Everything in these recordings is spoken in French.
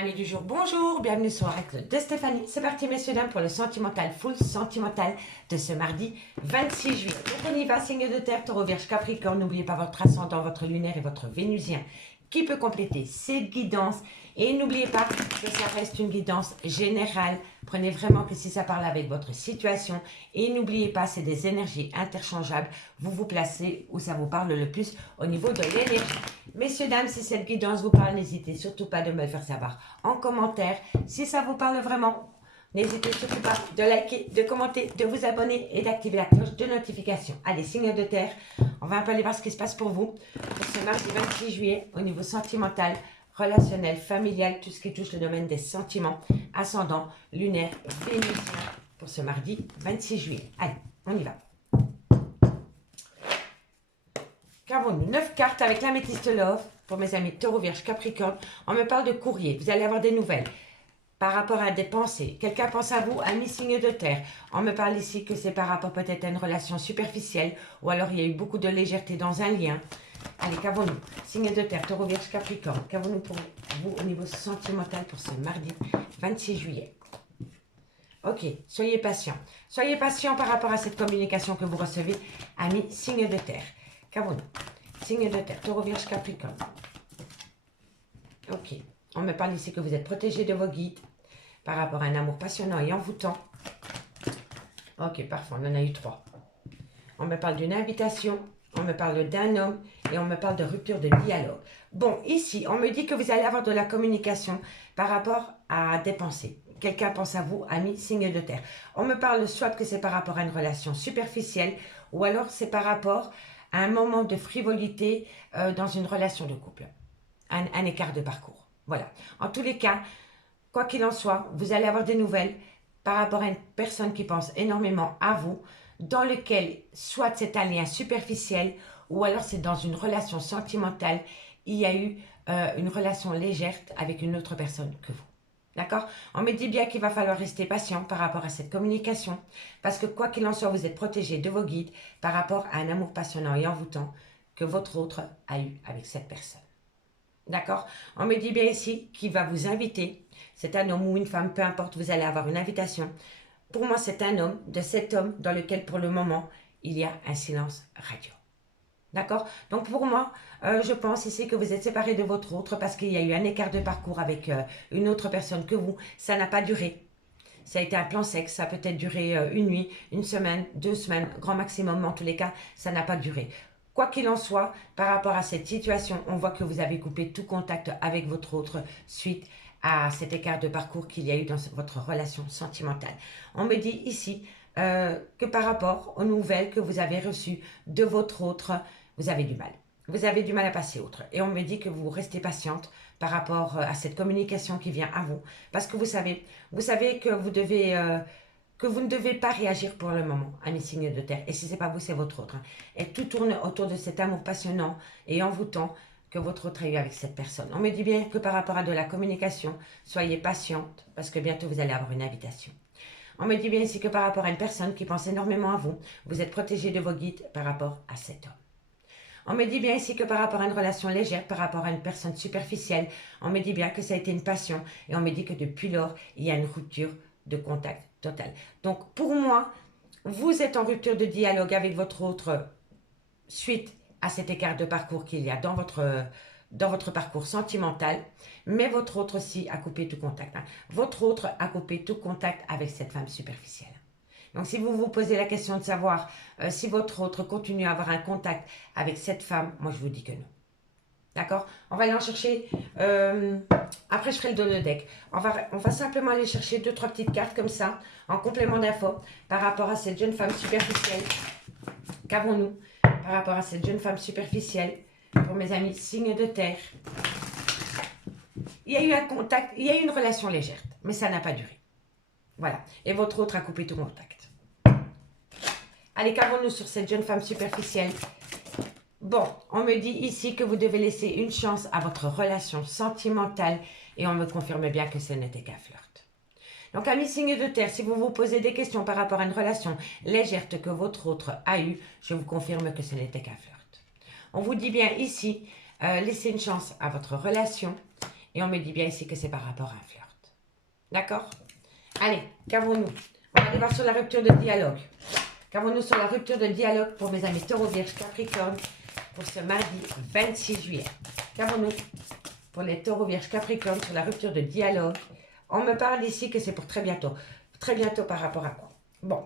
Amis du jour, bonjour, bienvenue sur l'oracle de Stéphanie. C'est parti messieurs dames pour le sentimental, full sentimental de ce mardi 26 juillet. Donc on y va, signe de terre, taureau, vierge, capricorne. N'oubliez pas votre ascendant, votre lunaire et votre vénusien qui peut compléter cette guidance. Et n'oubliez pas que ça reste une guidance générale. Prenez vraiment que si ça parle avec votre situation. Et n'oubliez pas, c'est des énergies interchangeables. Vous vous placez où ça vous parle le plus au niveau de l'énergie. Messieurs, dames, si cette guidance vous parle, n'hésitez surtout pas de me le faire savoir en commentaire. Si ça vous parle vraiment, n'hésitez surtout pas de liker, de commenter, de vous abonner et d'activer la cloche de notification. Allez, signe de terre, on va un peu aller voir ce qui se passe pour vous pour ce mardi 26 juillet au niveau sentimental, relationnel, familial, tout ce qui touche le domaine des sentiments, ascendant, lunaire, vénusien pour ce mardi 26 juillet. Allez, on y va. Qu'avons-nous 9 cartes avec l'améthyste love pour mes amis taureau, vierge, capricorne. On me parle de courrier, vous allez avoir des nouvelles par rapport à des pensées. Quelqu'un pense à vous, ami signe de terre. On me parle ici que c'est par rapport peut-être à une relation superficielle ou alors il y a eu beaucoup de légèreté dans un lien. Allez, qu'avons-nous? Signe de terre, taureau, vierge, capricorne. Qu'avons-nous pour vous au niveau sentimental pour ce mardi 26 juillet? Ok, soyez patient. Soyez patient par rapport à cette communication que vous recevez, ami signe de terre. Qu'avons-nous? Signe de terre, taureau, vierge, capricorne. Ok, on me parle ici que vous êtes protégé de vos guides par rapport à un amour passionnant et envoûtant. Ok, parfait, on en a eu 3. On me parle d'une invitation, on me parle d'un homme et on me parle de rupture de dialogue. Bon, ici, on me dit que vous allez avoir de la communication par rapport à des pensées. Quelqu'un pense à vous, ami, signe de terre. On me parle soit que c'est par rapport à une relation superficielle ou alors c'est par rapport à un moment de frivolité dans une relation de couple. Un écart de parcours. Voilà. En tous les cas, quoi qu'il en soit, vous allez avoir des nouvelles par rapport à une personne qui pense énormément à vous, dans lequel soit c'est un lien superficiel ou alors c'est dans une relation sentimentale, il y a eu une relation légère avec une autre personne que vous. D'accord? On me dit bien qu'il va falloir rester patient par rapport à cette communication, parce que quoi qu'il en soit, vous êtes protégé de vos guides par rapport à un amour passionnant et envoûtant que votre autre a eu avec cette personne. D'accord? On me dit bien ici qu'il va vous inviter. C'est un homme ou une femme, peu importe, vous allez avoir une invitation. Pour moi, c'est un homme, de cet homme dans lequel pour le moment, il y a un silence radio. D'accord? Donc pour moi, je pense ici que vous êtes séparés de votre autre parce qu'il y a eu un écart de parcours avec une autre personne que vous. Ça n'a pas duré. Ça a été un plan sexe, ça a peut-être duré une nuit, une semaine, 2 semaines, grand maximum, mais en tous les cas, ça n'a pas duré. Quoi qu'il en soit, par rapport à cette situation, on voit que vous avez coupé tout contact avec votre autre suite à cet écart de parcours qu'il y a eu dans votre relation sentimentale. On me dit ici que par rapport aux nouvelles que vous avez reçues de votre autre, vous avez du mal. Vous avez du mal à passer outre. Et on me dit que vous restez patiente par rapport à cette communication qui vient à vous. Parce que vous savez que vous ne devez pas réagir pour le moment, ami signe de terre. Et si ce n'est pas vous, c'est votre autre. Et tout tourne autour de cet amour passionnant et envoûtant que votre autre a eu avec cette personne. On me dit bien que par rapport à de la communication, soyez patiente parce que bientôt vous allez avoir une invitation. On me dit bien ici que par rapport à une personne qui pense énormément à vous, vous êtes protégé de vos guides par rapport à cet homme. On me dit bien ici que par rapport à une relation légère, par rapport à une personne superficielle, on me dit bien que ça a été une passion et on me dit que depuis lors, il y a une rupture de contact total. Donc pour moi, vous êtes en rupture de dialogue avec votre autre suite à cet écart de parcours qu'il y a dans votre parcours sentimental, mais votre autre aussi a coupé tout contact. Votre autre a coupé tout contact avec cette femme superficielle. Donc si vous vous posez la question de savoir si votre autre continue à avoir un contact avec cette femme, moi je vous dis que non. D'accord? On va aller en chercher, après je ferai le dos de deck. On va simplement aller chercher 2-3 petites cartes comme ça, en complément d'infos, par rapport à cette jeune femme superficielle. Qu'avons-nous par rapport à cette jeune femme superficielle? Pour mes amis, signe de terre. Il y a eu un contact, il y a eu une relation légère, mais ça n'a pas duré. Voilà. Et votre autre a coupé tout contact. Allez, qu'avons-nous sur cette jeune femme superficielle? Bon, on me dit ici que vous devez laisser une chance à votre relation sentimentale et on me confirme bien que ce n'était qu'un flirt. Donc, amis signe de terre, si vous vous posez des questions par rapport à une relation légère que votre autre a eue, je vous confirme que ce n'était qu'un flirt. On vous dit bien ici, laissez une chance à votre relation Et on me dit bien ici que c'est par rapport à un flirt. D'accord? Allez, qu'avons-nous? On va aller voir sur la rupture de dialogue. Qu'avons-nous sur la rupture de dialogue pour mes amis Taureau, Vierge, Capricorne pour ce mardi 26 juillet? Qu'avons-nous pour les Taureaux, Vierge, Capricorne sur la rupture de dialogue? On me parle ici que c'est pour très bientôt. Très bientôt par rapport à quoi? Bon,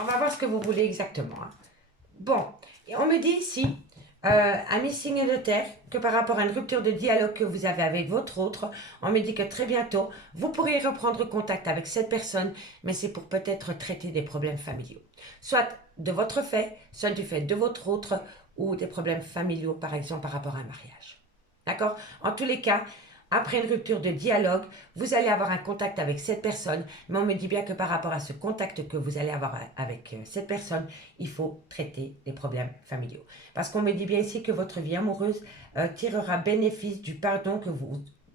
on va voir ce que vous voulez exactement. Hein. Bon, et on me dit ici, amis signe de terre, que par rapport à une rupture de dialogue que vous avez avec votre autre, on me dit que très bientôt, vous pourrez reprendre contact avec cette personne, mais c'est pour peut-être traiter des problèmes familiaux. Soit de votre fait, soit du fait de votre autre, ou des problèmes familiaux, par exemple, par rapport à un mariage. D'accord? En tous les cas, après une rupture de dialogue, vous allez avoir un contact avec cette personne, mais on me dit bien que par rapport à ce contact que vous allez avoir avec cette personne, il faut traiter les problèmes familiaux. Parce qu'on me dit bien ici que votre vie amoureuse tirera bénéfice du pardon que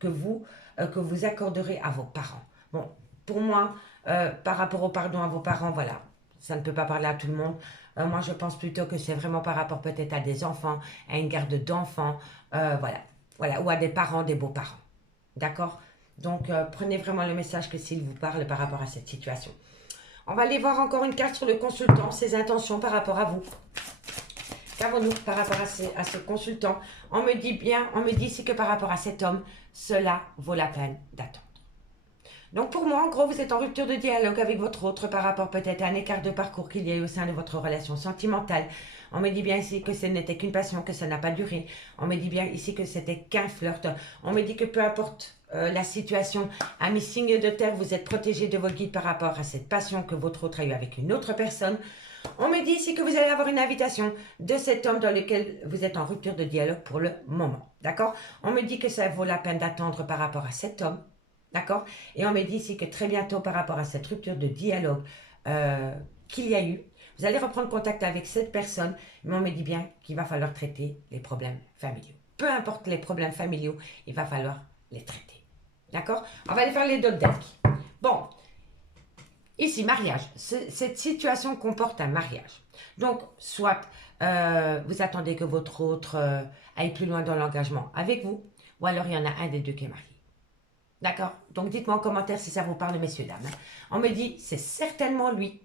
vous accorderez à vos parents. Bon, pour moi, par rapport au pardon à vos parents, voilà, ça ne peut pas parler à tout le monde. Moi, je pense plutôt que c'est vraiment par rapport peut-être à des enfants, à une garde d'enfants, voilà, ou à des parents, des beaux-parents. D'accord? Donc, prenez vraiment le message que s'il vous parle par rapport à cette situation. On va aller voir encore une carte sur le consultant, ses intentions par rapport à vous. Qu'avons-nous par rapport à ce consultant? On me dit ici que par rapport à cet homme, cela vaut la peine d'attendre. Donc pour moi, en gros, vous êtes en rupture de dialogue avec votre autre par rapport peut-être à un écart de parcours qu'il y a eu au sein de votre relation sentimentale. On me dit bien ici que ce n'était qu'une passion, que ça n'a pas duré. On me dit bien ici que c'était qu'un flirt. On me dit que peu importe la situation, amis signe de terre, vous êtes protégé de vos guides par rapport à cette passion que votre autre a eue avec une autre personne. On me dit ici que vous allez avoir une invitation de cet homme dans lequel vous êtes en rupture de dialogue pour le moment. D'accord? On me dit que ça vaut la peine d'attendre par rapport à cet homme. D'accord? Et on me dit ici que très bientôt, par rapport à cette rupture de dialogue qu'il y a eu, vous allez reprendre contact avec cette personne, mais on me dit bien qu'il va falloir traiter les problèmes familiaux. Peu importe les problèmes familiaux, il va falloir les traiter. D'accord? On va aller faire les deux decks. Bon, ici, mariage. Cette situation comporte un mariage. Donc, soit vous attendez que votre autre aille plus loin dans l'engagement avec vous, ou alors il y en a un des deux qui est marié. D'accord? Donc, dites-moi en commentaire si ça vous parle, messieurs, dames. On me dit, c'est certainement lui.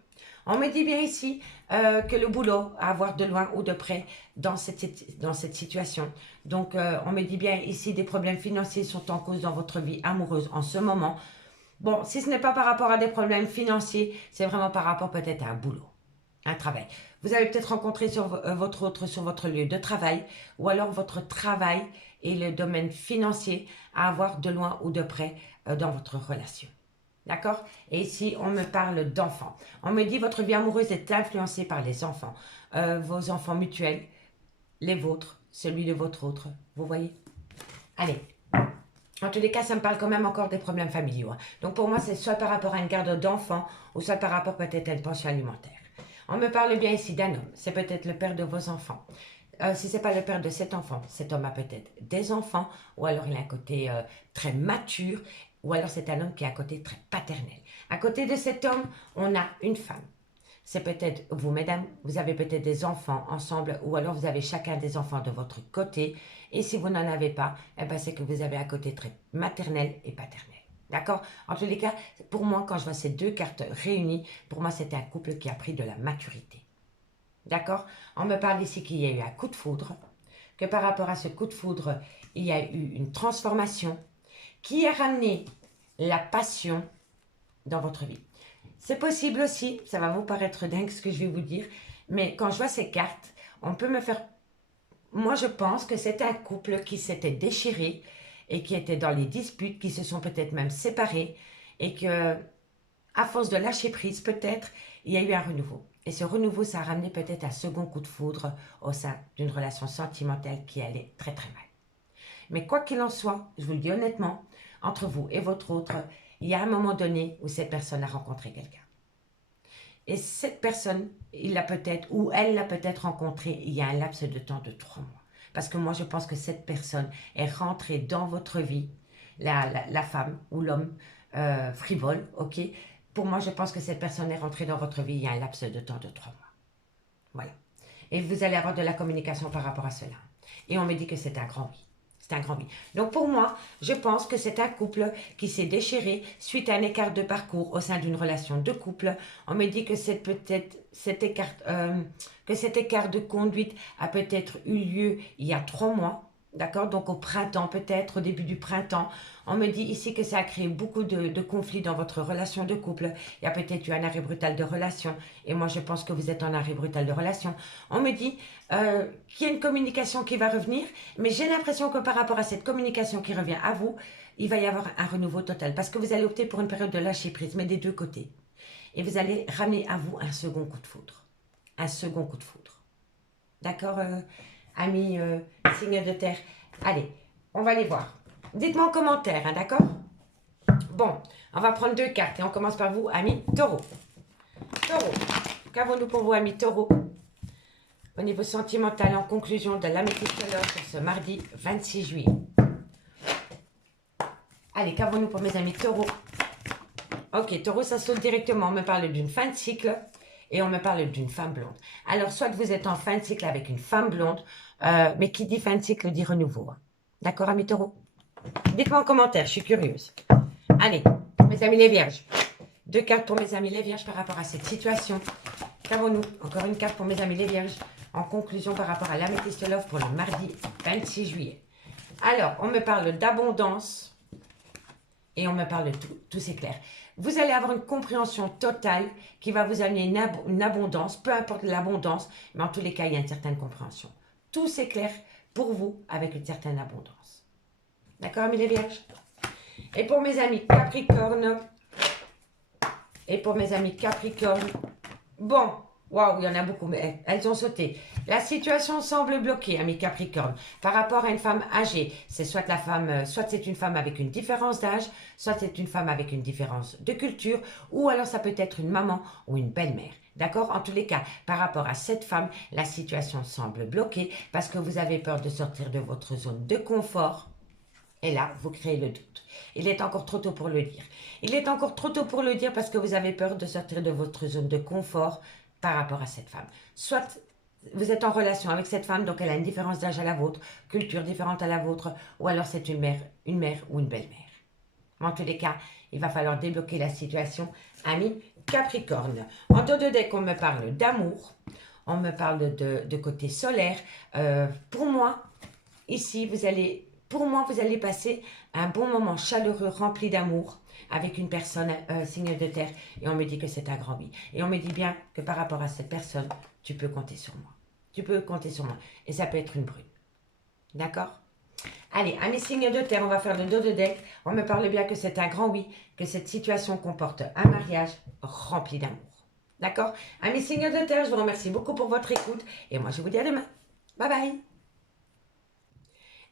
On me dit bien ici que le boulot à avoir de loin ou de près dans cette situation. Donc, on me dit bien ici, des problèmes financiers sont en cause dans votre vie amoureuse en ce moment. Bon, si ce n'est pas par rapport à des problèmes financiers, c'est vraiment par rapport peut-être à un boulot, un travail. Vous avez peut-être rencontré votre autre sur votre lieu de travail, ou alors votre travail et le domaine financier à avoir de loin ou de près dans votre relation. D'accord? Et ici, on me parle d'enfants. On me dit votre vie amoureuse est influencée par les enfants. Vos enfants mutuels, les vôtres, celui de votre autre. Vous voyez? Allez. En tous les cas, ça me parle quand même encore des problèmes familiaux. Hein. Donc pour moi, c'est soit par rapport à une garde d'enfants, ou soit par rapport peut-être à une pension alimentaire. On me parle bien ici d'un homme. C'est peut-être le père de vos enfants. Si ce n'est pas le père de cet enfant, cet homme a peut-être des enfants, ou alors il a un côté très mature, ou alors c'est un homme qui a un côté très paternel. À côté de cet homme, on a une femme. C'est peut-être vous, mesdames, vous avez peut-être des enfants ensemble, ou alors vous avez chacun des enfants de votre côté. Et si vous n'en avez pas, eh ben c'est que vous avez un côté très maternel et paternel. D'accord? En tous les cas, pour moi, quand je vois ces deux cartes réunies, pour moi, c'était un couple qui a pris de la maturité. D'accord? On me parle ici qu'il y a eu un coup de foudre, que par rapport à ce coup de foudre, il y a eu une transformation qui a ramené la passion dans votre vie. C'est possible aussi, ça va vous paraître dingue ce que je vais vous dire, mais quand je vois ces cartes, on peut me faire... Moi, je pense que c'était un couple qui s'était déchiré et qui était dans les disputes, qui se sont peut-être même séparés et que, à force de lâcher prise, peut-être, il y a eu un renouveau. Et ce renouveau, ça a ramené peut-être un second coup de foudre au sein d'une relation sentimentale qui allait très très mal. Mais quoi qu'il en soit, je vous le dis honnêtement, entre vous et votre autre, il y a un moment donné où cette personne a rencontré quelqu'un. Et cette personne, il l'a peut-être, ou elle l'a peut-être rencontré il y a un laps de temps de 3 mois. Parce que moi, je pense que cette personne est rentrée dans votre vie, la femme ou l'homme frivole, ok? Pour moi, je pense que cette personne est rentrée dans votre vie il y a un laps de temps de 3 mois. Voilà. Et vous allez avoir de la communication par rapport à cela. Et on me dit que c'est un grand oui. C'est un grand oui. Donc pour moi, je pense que c'est un couple qui s'est déchiré suite à un écart de parcours au sein d'une relation de couple. On me dit que c'est peut-être cet écart de conduite a peut-être eu lieu il y a 3 mois. D'accord? Donc au printemps peut-être, au début du printemps. On me dit ici que ça a créé beaucoup de conflits dans votre relation de couple. Il y a peut-être eu un arrêt brutal de relation. Et moi je pense que vous êtes en arrêt brutal de relation. On me dit qu'il y a une communication qui va revenir. Mais j'ai l'impression que par rapport à cette communication qui revient à vous, il va y avoir un renouveau total. Parce que vous allez opter pour une période de lâcher prise, mais des deux côtés. Et vous allez ramener à vous un second coup de foudre. Un second coup de foudre. D'accord, amis signe de terre. Allez, on va les voir. Dites-moi en commentaire, hein, d'accord? Bon, on va prendre 2 cartes et on commence par vous, amis taureau. Taureau, qu'avons-nous pour vous, amis taureau? Au niveau sentimental, en conclusion de l'améthyste pour ce mardi 26 juillet. Allez, qu'avons-nous pour mes amis taureau? Ok, taureau, ça saute directement. On me parle d'une fin de cycle et on me parle d'une femme blonde. Alors, soit vous êtes en fin de cycle avec une femme blonde, mais qui dit fin de cycle dit renouveau. Hein. D'accord, amis taureau? Dites-moi en commentaire, je suis curieuse. Allez, mes amis les vierges. 2 cartes pour mes amis les vierges par rapport à cette situation. Qu'avons-nous? Encore une carte pour mes amis les vierges. En conclusion par rapport à l'améthyste love pour le mardi 26 juillet. Alors, on me parle d'abondance et on me parle de tout. Tout c'est clair. Vous allez avoir une compréhension totale qui va vous amener une abondance, peu importe l'abondance, mais en tous les cas, il y a une certaine compréhension. Tout c'est clair pour vous avec une certaine abondance. D'accord, amis les vierges? Et pour mes amis Capricorne, bon, waouh, il y en a beaucoup, mais elles ont sauté. La situation semble bloquée, amis Capricorne, par rapport à une femme âgée. C'est soit c'est une femme avec une différence d'âge, soit c'est une femme avec une différence de culture, ou alors ça peut être une maman ou une belle-mère. D'accord? En tous les cas, par rapport à cette femme, la situation semble bloquée parce que vous avez peur de sortir de votre zone de confort. Et là, vous créez le doute. Il est encore trop tôt pour le dire. Il est encore trop tôt pour le dire parce que vous avez peur de sortir de votre zone de confort par rapport à cette femme. Soit vous êtes en relation avec cette femme, donc elle a une différence d'âge à la vôtre, culture différente à la vôtre, ou alors c'est une mère ou une belle-mère. En tous les cas, il va falloir débloquer la situation, amis Capricorne. En dos de deck, on me parle d'amour, on me parle de côté solaire. Pour moi, ici, vous allez passer un bon moment chaleureux, rempli d'amour, avec une personne signe de terre. Et on me dit que c'est un grand oui. Et on me dit bien que par rapport à cette personne, tu peux compter sur moi. Tu peux compter sur moi. Et ça peut être une brune. D'accord? Allez, amis signes de terre, on va faire le dos de deck. On me parle bien que c'est un grand oui, que cette situation comporte un mariage rempli d'amour. D'accord? Amis signes de terre, je vous remercie beaucoup pour votre écoute. Et moi, je vous dis à demain. Bye bye!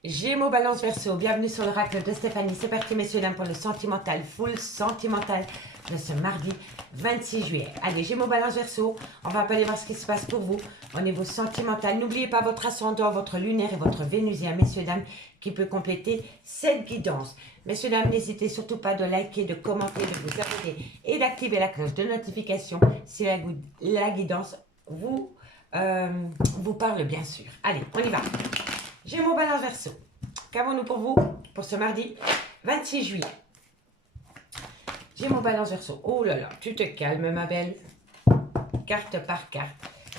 Gémeaux, Balance, Verseau, bienvenue sur l'oracle de Stéphanie. C'est parti, messieurs, dames, pour le sentimental, full sentimental de ce mardi 26 juillet. Allez, Gémeaux, Balance, Verseau, on va aller voir ce qui se passe pour vous au niveau sentimental. N'oubliez pas votre ascendant, votre lunaire et votre vénusien, messieurs, dames, qui peut compléter cette guidance. Messieurs, dames, n'hésitez surtout pas de liker, de commenter, de vous abonner et d'activer la cloche de notification si la guidance vous parle, bien sûr. Allez, on y va. Gémeaux, Balance, Verseau. Qu'avons-nous pour vous pour ce mardi 26 juillet? Gémeaux, Balance, Verseau. Oh là là, tu te calmes, ma belle. Carte par carte.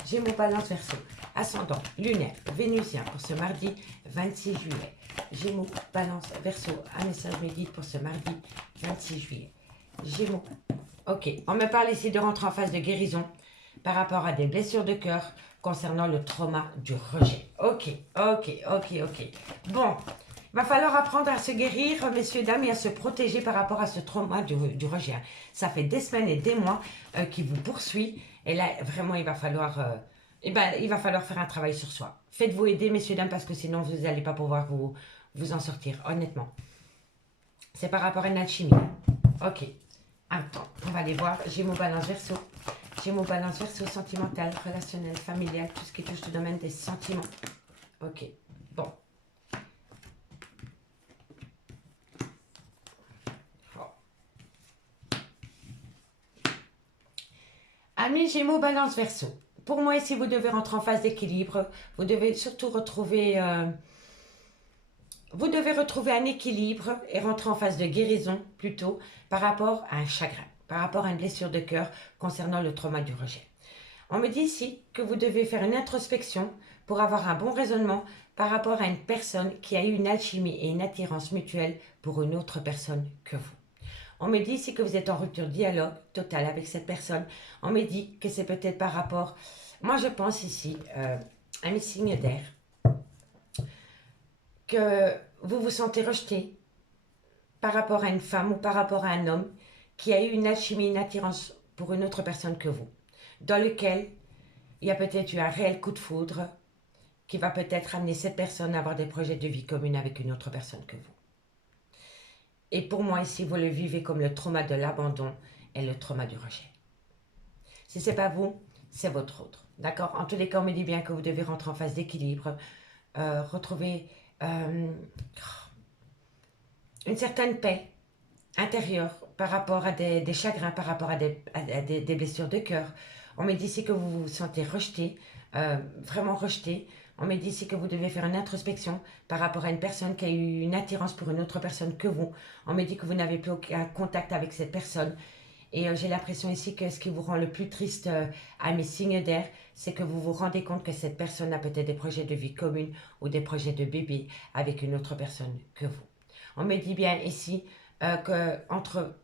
Gémeaux, Balance, Verseau. Ascendant, lunaire, vénusien pour ce mardi 26 juillet. Gémeaux, Balance, Verseau. Un message me guide pour ce mardi 26 juillet. Gémeaux. Ok, on me parle ici de rentrer en phase de guérison par rapport à des blessures de cœur concernant le trauma du rejet. Ok. Bon, il va falloir apprendre à se guérir, messieurs, dames, et à se protéger par rapport à ce trauma du rejet. Ça fait des semaines et des mois qu'il vous poursuit. Et là, vraiment, il va falloir faire un travail sur soi. Faites-vous aider, messieurs, dames, parce que sinon, vous n'allez pas pouvoir vous en sortir, honnêtement. C'est par rapport à une alchimie. Ok. Attends, on va aller voir. Gémeaux, Balance, Verseau. Gémeaux, Balance, Verseau, sentimental, relationnel, familial, tout ce qui touche le domaine des sentiments. Ok, bon. Amis Gémeaux, Balance, Verseau. Pour moi, ici, vous devez rentrer en phase d'équilibre. Vous devez surtout retrouver vous devez retrouver un équilibre et rentrer en phase de guérison plutôt par rapport à un chagrin, par rapport à une blessure de cœur concernant le trauma du rejet. On me dit ici que vous devez faire une introspection pour avoir un bon raisonnement par rapport à une personne qui a eu une alchimie et une attirance mutuelle pour une autre personne que vous. On me dit ici que vous êtes en rupture de dialogue totale avec cette personne. On me dit que c'est peut-être par rapport... Moi, je pense ici à mes signes d'air, que vous vous sentez rejeté par rapport à une femme ou par rapport à un homme qui a eu une alchimie, une attirance pour une autre personne que vous, dans lequel il y a peut-être eu un réel coup de foudre qui va peut-être amener cette personne à avoir des projets de vie communs avec une autre personne que vous. Et pour moi, ici, vous le vivez comme le trauma de l'abandon et le trauma du rejet. Si ce n'est pas vous, c'est votre autre. D'accord? En tous les cas, on me dit bien que vous devez rentrer en phase d'équilibre, retrouver une certaine paix intérieure par rapport à des chagrins, par rapport à des blessures de cœur. On me dit ici que vous vous sentez rejeté, vraiment rejeté. On me dit ici que vous devez faire une introspection par rapport à une personne qui a eu une attirance pour une autre personne que vous. On me dit que vous n'avez plus aucun contact avec cette personne. Et j'ai l'impression ici que ce qui vous rend le plus triste à mes signes d'air, c'est que vous vous rendez compte que cette personne a peut-être des projets de vie commune ou des projets de bébé avec une autre personne que vous. On me dit bien ici qu'entre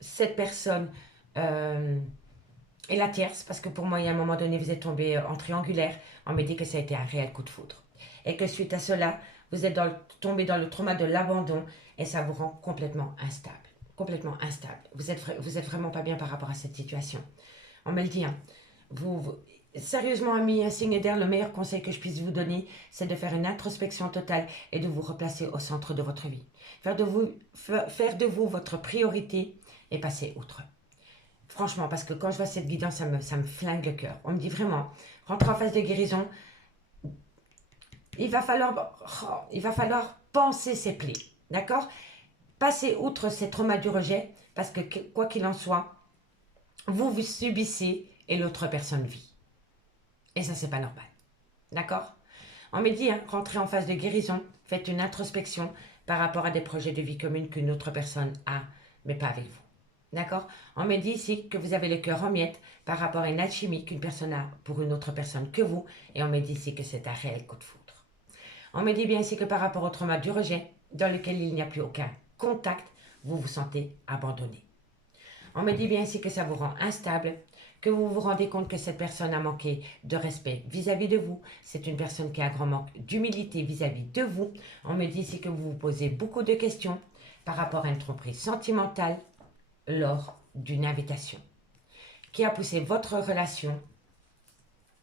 cette personne et la tierce, parce que pour moi, il y a un moment donné, vous êtes tombé en triangulaire, on me dit que ça a été un réel coup de foudre. Et que suite à cela, vous êtes tombé dans le trauma de l'abandon et ça vous rend complètement instable. Complètement instable. Vous êtes vraiment pas bien par rapport à cette situation. On me le dit, hein. Sérieusement, ami, un signe d'air, le meilleur conseil que je puisse vous donner, c'est de faire une introspection totale et de vous replacer au centre de votre vie. Faire de vous votre priorité et passer outre. Franchement, parce que quand je vois cette guidance, ça me flingue le cœur. On me dit vraiment, rentrer en phase de guérison, il va falloir penser ses plaies, d'accord? Passer outre ces traumas du rejet, parce que quoi qu'il en soit, vous subissez et l'autre personne vit. Et ça, c'est pas normal. D'accord? On me dit, hein, rentrez en phase de guérison, faites une introspection par rapport à des projets de vie commune qu'une autre personne a, mais pas avec vous. D'accord? On me dit ici que vous avez le cœur en miettes par rapport à une alchimie qu'une personne a pour une autre personne que vous, et on me dit ici que c'est un réel coup de foudre. On me dit bien ici que par rapport au trauma du rejet, dans lequel il n'y a plus aucun contact, vous vous sentez abandonné. On me dit bien ici que ça vous rend instable, que vous vous rendez compte que cette personne a manqué de respect vis-à-vis de vous. C'est une personne qui a un grand manque d'humilité vis-à-vis de vous. On me dit ici que vous vous posez beaucoup de questions par rapport à une tromperie sentimentale lors d'une invitation qui a poussé votre relation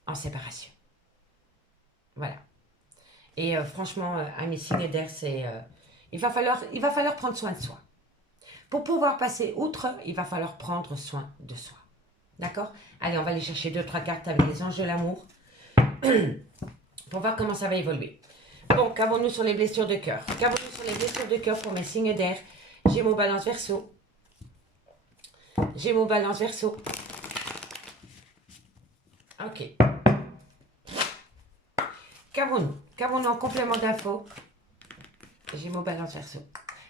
en séparation. Voilà. Et franchement, à mes signes d'air, il va falloir prendre soin de soi. Pour pouvoir passer outre, il va falloir prendre soin de soi. D'accord? Allez, on va aller chercher 2-3 cartes avec les anges de l'amour pour voir comment ça va évoluer. Bon, qu'avons-nous sur les blessures de cœur? Qu'avons-nous sur les blessures de cœur pour mes signes d'air? Gémeaux, Balance, Verseau. Gémeaux, Balance, Verseau. Ok. Qu'avons-nous en complément d'infos? Gémeaux, Balance, Verseau.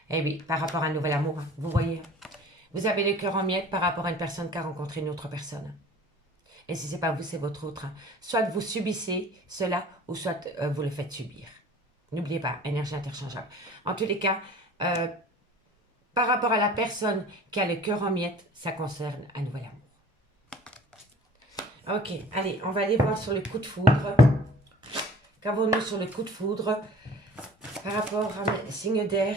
Eh oui, par rapport à un nouvel amour, hein, vous voyez, vous avez le cœur en miettes par rapport à une personne qui a rencontré une autre personne. Et si ce n'est pas vous, c'est votre autre. Hein. Soit vous subissez cela, ou soit vous le faites subir. N'oubliez pas, énergie interchangeable. En tous les cas, par rapport à la personne qui a le cœur en miettes, ça concerne un nouvel amour. Ok, allez, on va aller voir sur le coup de foudre. Qu'avons-nous sur le coup de foudre par rapport à mes signes d'air?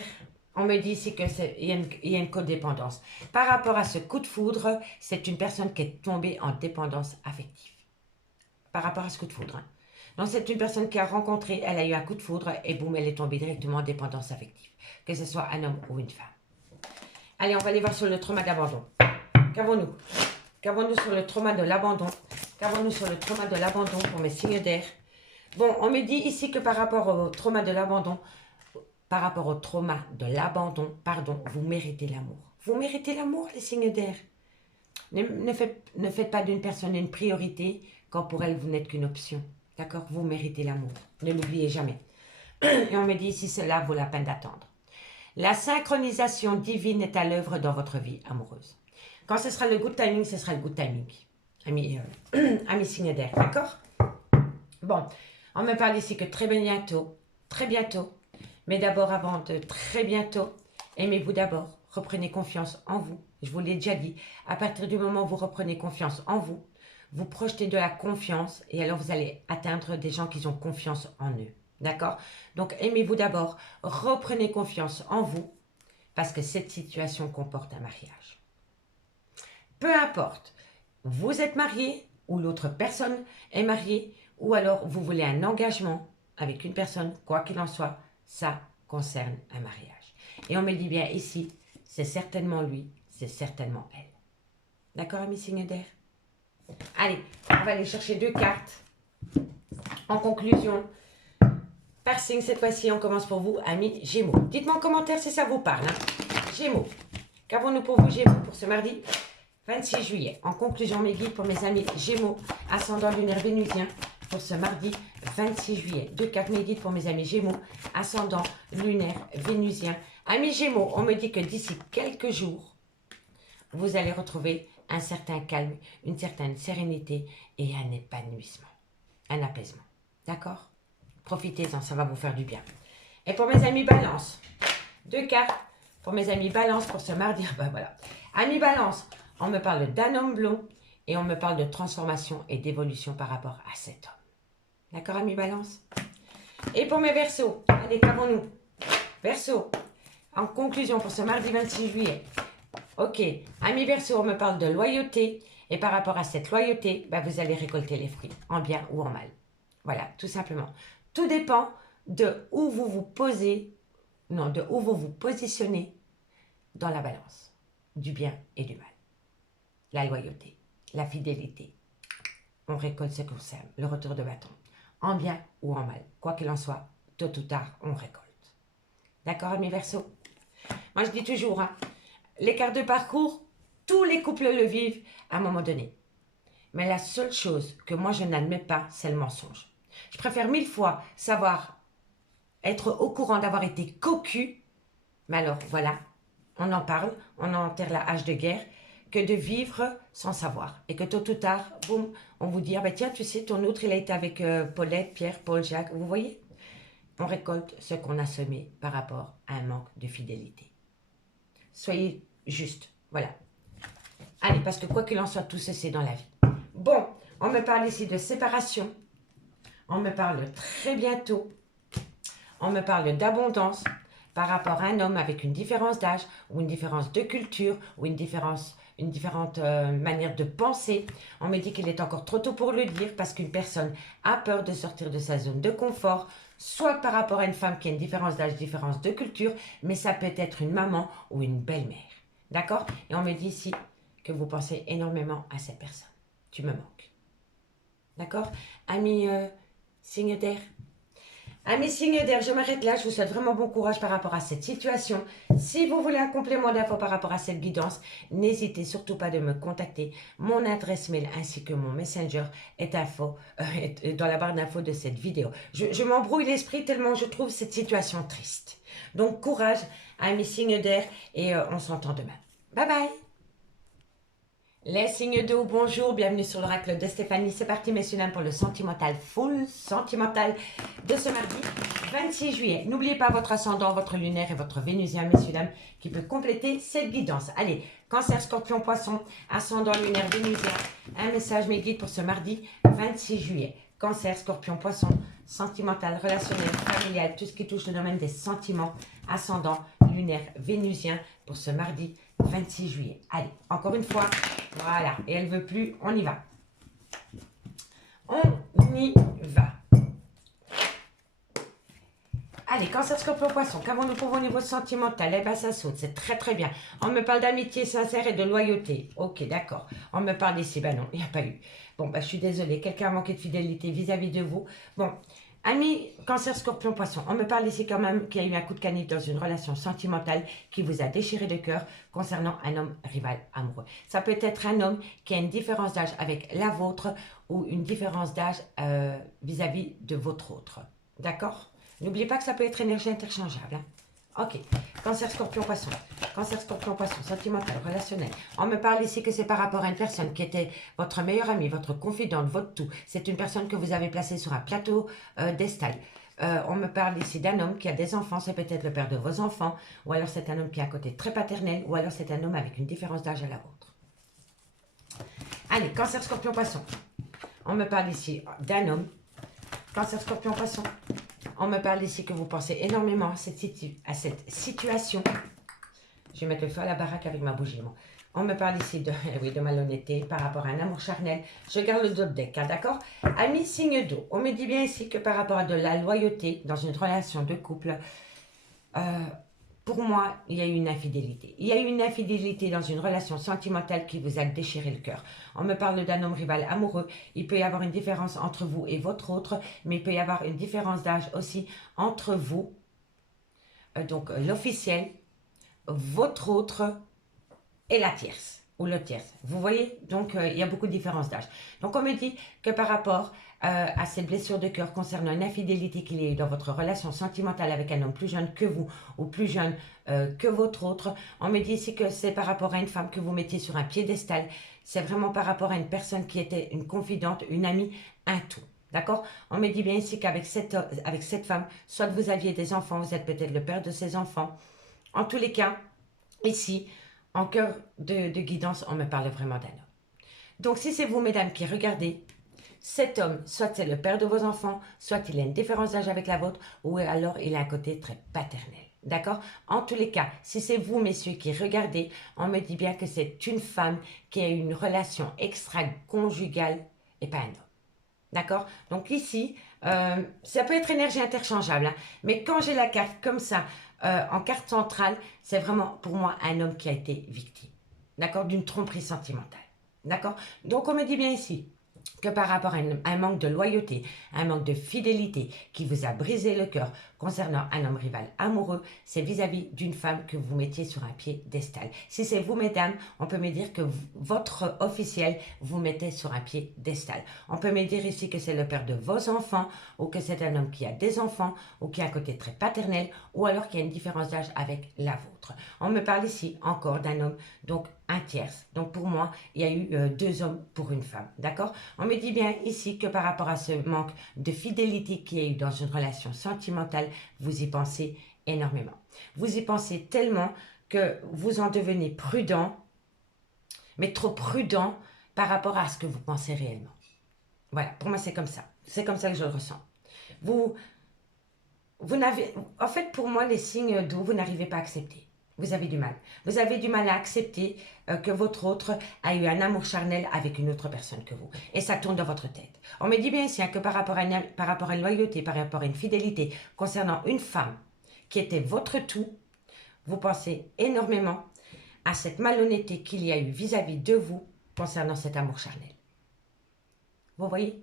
On me dit ici qu'il y a une codépendance. Par rapport à ce coup de foudre, c'est une personne qui est tombée en dépendance affective. Par rapport à ce coup de foudre. Hein. Donc, c'est une personne qui a rencontré, elle a eu un coup de foudre et boum, elle est tombée directement en dépendance affective. Que ce soit un homme ou une femme. Allez, on va aller voir sur le trauma d'abandon. Qu'avons-nous? Qu'avons-nous sur le trauma de l'abandon? Qu'avons-nous sur le trauma de l'abandon pour mes signes d'air? Bon, on me dit ici que par rapport au trauma de l'abandon, pardon, vous méritez l'amour. Vous méritez l'amour, les signes d'air. Ne faites pas d'une personne une priorité quand pour elle, vous n'êtes qu'une option. D'accord? Vous méritez l'amour. Ne l'oubliez jamais. Et on me dit si cela vaut la peine d'attendre. La synchronisation divine est à l'œuvre dans votre vie amoureuse. Quand ce sera le good timing, ce sera le good timing. Ami signe d'air, d'accord? Bon, on me parle ici que très bientôt, mais d'abord avant de très bientôt, aimez-vous d'abord, reprenez confiance en vous. Je vous l'ai déjà dit, à partir du moment où vous reprenez confiance en vous, vous projetez de la confiance et alors vous allez atteindre des gens qui ont confiance en eux. D'accord? Donc aimez-vous d'abord, reprenez confiance en vous parce que cette situation comporte un mariage. Peu importe, vous êtes marié ou l'autre personne est mariée ou alors vous voulez un engagement avec une personne, quoi qu'il en soit, ça concerne un mariage. Et on me dit bien ici, c'est certainement lui, c'est certainement elle. D'accord, amis signes d'air? Allez, on va aller chercher 2 cartes. En conclusion, par signe, cette fois-ci, on commence pour vous, amis Gémeaux. Dites-moi en commentaire si ça vous parle. Gémeaux. Qu'avons-nous pour vous, Gémeaux, pour ce mardi 26 juillet. En conclusion, mes guides pour mes amis Gémeaux, ascendant lunaire vénusien, pour ce mardi 26 juillet. 2 cartes mes guides pour mes amis Gémeaux, ascendant lunaire vénusien. Amis Gémeaux, on me dit que d'ici quelques jours, vous allez retrouver un certain calme, une certaine sérénité et un épanouissement, un apaisement. D'accord? Profitez-en, ça va vous faire du bien. Et pour mes amis Balance, 2 cartes pour mes amis Balance pour ce mardi. Ben voilà. Amis Balance, on me parle d'un homme blond et on me parle de transformation et d'évolution par rapport à cet homme. D'accord, amis Balance? Et pour mes Verseaux, allez, qu'avons-nous? Verseaux, en conclusion pour ce mardi 26 juillet. Ok, amis Verseaux, on me parle de loyauté et par rapport à cette loyauté, ben vous allez récolter les fruits, en bien ou en mal. Voilà, tout simplement. Tout dépend de où vous vous posez, non, de où vous vous positionnez dans la balance, du bien et du mal. La loyauté, la fidélité. On récolte ce qu'on sème, le retour de bâton. En bien ou en mal. Quoi qu'il en soit, tôt ou tard, on récolte. D'accord, amis Verseaux? Moi, je dis toujours, l'écart de parcours, tous les couples le vivent à un moment donné. Mais la seule chose que moi, je n'admets pas, c'est le mensonge. Je préfère 1000 fois savoir être au courant d'avoir été cocu, mais alors, voilà, on en parle, on enterre la hache de guerre, que de vivre sans savoir. Et que tôt ou tard, boum, on vous dit, ah ben tiens, tu sais, ton autre, il a été avec Paulette, Pierre, Paul, Jacques. Vous voyez? On récolte ce qu'on a semé par rapport à un manque de fidélité. Soyez juste, voilà. Allez, parce que quoi qu'il en soit, tout ça, c'est dans la vie. Bon, on me parle ici de séparation. On me parle très bientôt. On me parle d'abondance par rapport à un homme avec une différence d'âge ou une différence de culture ou une différente manière de penser. On me dit qu'il est encore trop tôt pour le dire parce qu'une personne a peur de sortir de sa zone de confort, soit par rapport à une femme qui a une différence d'âge, différence de culture, mais ça peut être une maman ou une belle-mère. D'accord? Et on me dit ici que vous pensez énormément à cette personne. Tu me manques. D'accord? Amis signe d'air. Amis signes d'air, je m'arrête là. Je vous souhaite vraiment bon courage par rapport à cette situation. Si vous voulez un complément d'info par rapport à cette guidance, n'hésitez surtout pas de me contacter. Mon adresse mail ainsi que mon messenger est dans la barre d'infos de cette vidéo. Je m'embrouille l'esprit tellement je trouve cette situation triste. Donc courage, amis signes d'air, et on s'entend demain. Bye bye. Les signes d'eau, bonjour, bienvenue sur l'oracle de Stéphanie. C'est parti, messieurs, dames, pour le sentimental, full sentimental de ce mardi 26 juillet. N'oubliez pas votre ascendant, votre lunaire et votre vénusien, messieurs, dames, qui peut compléter cette guidance. Allez, Cancer, Scorpion, Poisson, ascendant, lunaire, vénusien. Un message, mes guides, pour ce mardi 26 juillet. Cancer, Scorpion, Poisson, sentimental, relationnel, familial, tout ce qui touche le domaine des sentiments, ascendant, lunaire, vénusien, pour ce mardi 26 juillet. Allez, encore une fois, voilà. Et elle ne veut plus, on y va. On y va. Allez, Cancer, Scorpion, Poisson, qu'avons-nous pour vos niveaux sentimental? Eh bien, ça saute, c'est très très bien. On me parle d'amitié sincère et de loyauté. Ok, d'accord. On me parle ici, ben non, il n'y a pas eu. Bon, ben je suis désolée, quelqu'un a manqué de fidélité vis-à-vis de vous. Bon, amis Cancer, Scorpion, Poisson, on me parle ici quand même qu'il y a eu un coup de canif dans une relation sentimentale qui vous a déchiré de cœur concernant un homme rival amoureux. Ça peut être un homme qui a une différence d'âge avec la vôtre ou une différence d'âge vis-à-vis de votre autre. D'accord? N'oubliez pas que ça peut être énergie interchangeable. Hein. Ok, Cancer, Scorpion, Poisson. Cancer, Scorpion, Poisson, sentimental, relationnel. On me parle ici que c'est par rapport à une personne qui était votre meilleure amie, votre confidente, votre tout. C'est une personne que vous avez placée sur un plateau d'estal. On me parle ici d'un homme qui a des enfants, c'est peut-être le père de vos enfants, ou alors c'est un homme qui est à côté très paternel, ou alors c'est un homme avec une différence d'âge à la vôtre. Allez, Cancer, Scorpion, Poisson. On me parle ici d'un homme. Cancer, Scorpion, Poisson. On me parle ici que vous pensez énormément à cette situation. Je vais mettre le feu à la baraque avec ma bougie. Moi. On me parle ici de, oui, de malhonnêteté par rapport à un amour charnel. Je garde le dos de deck, hein, d'accord? Amis, signe d'eau. On me dit bien ici que par rapport à de la loyauté dans une relation de couple, pour moi, il y a eu une infidélité. Il y a eu une infidélité dans une relation sentimentale qui vous a déchiré le cœur. On me parle d'un homme rival amoureux. Il peut y avoir une différence entre vous et votre autre, mais il peut y avoir une différence d'âge aussi entre vous, donc l'officiel, votre autre et la tierce, ou le tierce. Vous voyez? Donc, il y a beaucoup de différences d'âge. Donc, on me dit que par rapport à cette blessure de cœur concernant une infidélité qu'il y a eu dans votre relation sentimentale avec un homme plus jeune que vous, ou plus jeune que votre autre, on me dit ici que c'est par rapport à une femme que vous mettiez sur un piédestal. C'est vraiment par rapport à une personne qui était une confidente, une amie, un tout. D'accord? On me dit bien ici qu'avec cette femme, soit vous aviez des enfants, vous êtes peut-être le père de ces enfants. En tous les cas, ici, en cœur de guidance, on me parle vraiment d'un homme. Donc, si c'est vous, mesdames, qui regardez, cet homme, soit c'est le père de vos enfants, soit il a une différence d'âge avec la vôtre, ou alors il a un côté très paternel. D'accord? En tous les cas, si c'est vous, messieurs, qui regardez, on me dit bien que c'est une femme qui a une relation extra-conjugale et pas un homme. D'accord? Donc ici, ça peut être énergie interchangeable, hein, mais quand j'ai la carte comme ça, en carte centrale, c'est vraiment pour moi un homme qui a été victime. D'accord? D'une tromperie sentimentale. D'accord? Donc on me dit bien ici que par rapport à un manque de loyauté, un manque de fidélité qui vous a brisé le cœur concernant un homme rival amoureux, c'est vis-à-vis d'une femme que vous mettiez sur un piédestal. Si c'est vous, mesdames, on peut me dire que votre officiel vous mettait sur un piédestal. On peut me dire ici que c'est le père de vos enfants, ou que c'est un homme qui a des enfants, ou qui a un côté très paternel, ou alors qu'il y a une différence d'âge avec la vôtre. On me parle ici encore d'un homme, donc un tierce. Donc pour moi, il y a eu 2 hommes pour une femme. D'accord? On me dit bien ici que par rapport à ce manque de fidélité qu'il y a eu dans une relation sentimentale, vous y pensez énormément. Vous y pensez tellement que vous en devenez prudent, mais trop prudent par rapport à ce que vous pensez réellement. Voilà, pour moi c'est comme ça. C'est comme ça que je le ressens. Vous n'avez... En fait, pour moi, les signes d'eau, vous n'arrivez pas à accepter. Vous avez du mal. Vous avez du mal à accepter que votre autre a eu un amour charnel avec une autre personne que vous. Et ça tourne dans votre tête. On me dit bien ici que par rapport à une loyauté, par rapport à une fidélité concernant une femme qui était votre tout, vous pensez énormément à cette malhonnêteté qu'il y a eu vis-à-vis de vous concernant cet amour charnel. Vous voyez?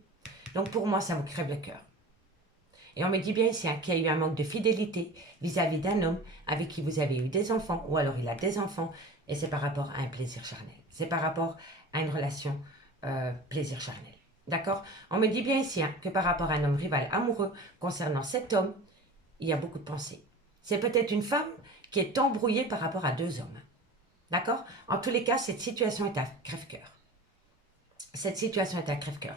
Donc pour moi, ça vous crève le cœur. Et on me dit bien ici qu'il y a eu un manque de fidélité vis-à-vis d'un homme avec qui vous avez eu des enfants, ou alors il a des enfants, et c'est par rapport à un plaisir charnel. C'est par rapport à une relation plaisir charnel. D'accord? On me dit bien ici que par rapport à un homme rival amoureux, concernant cet homme, il y a beaucoup de pensées. C'est peut-être une femme qui est embrouillée par rapport à 2 hommes. D'accord? En tous les cas, cette situation est à crève-cœur. Cette situation est à crève-cœur.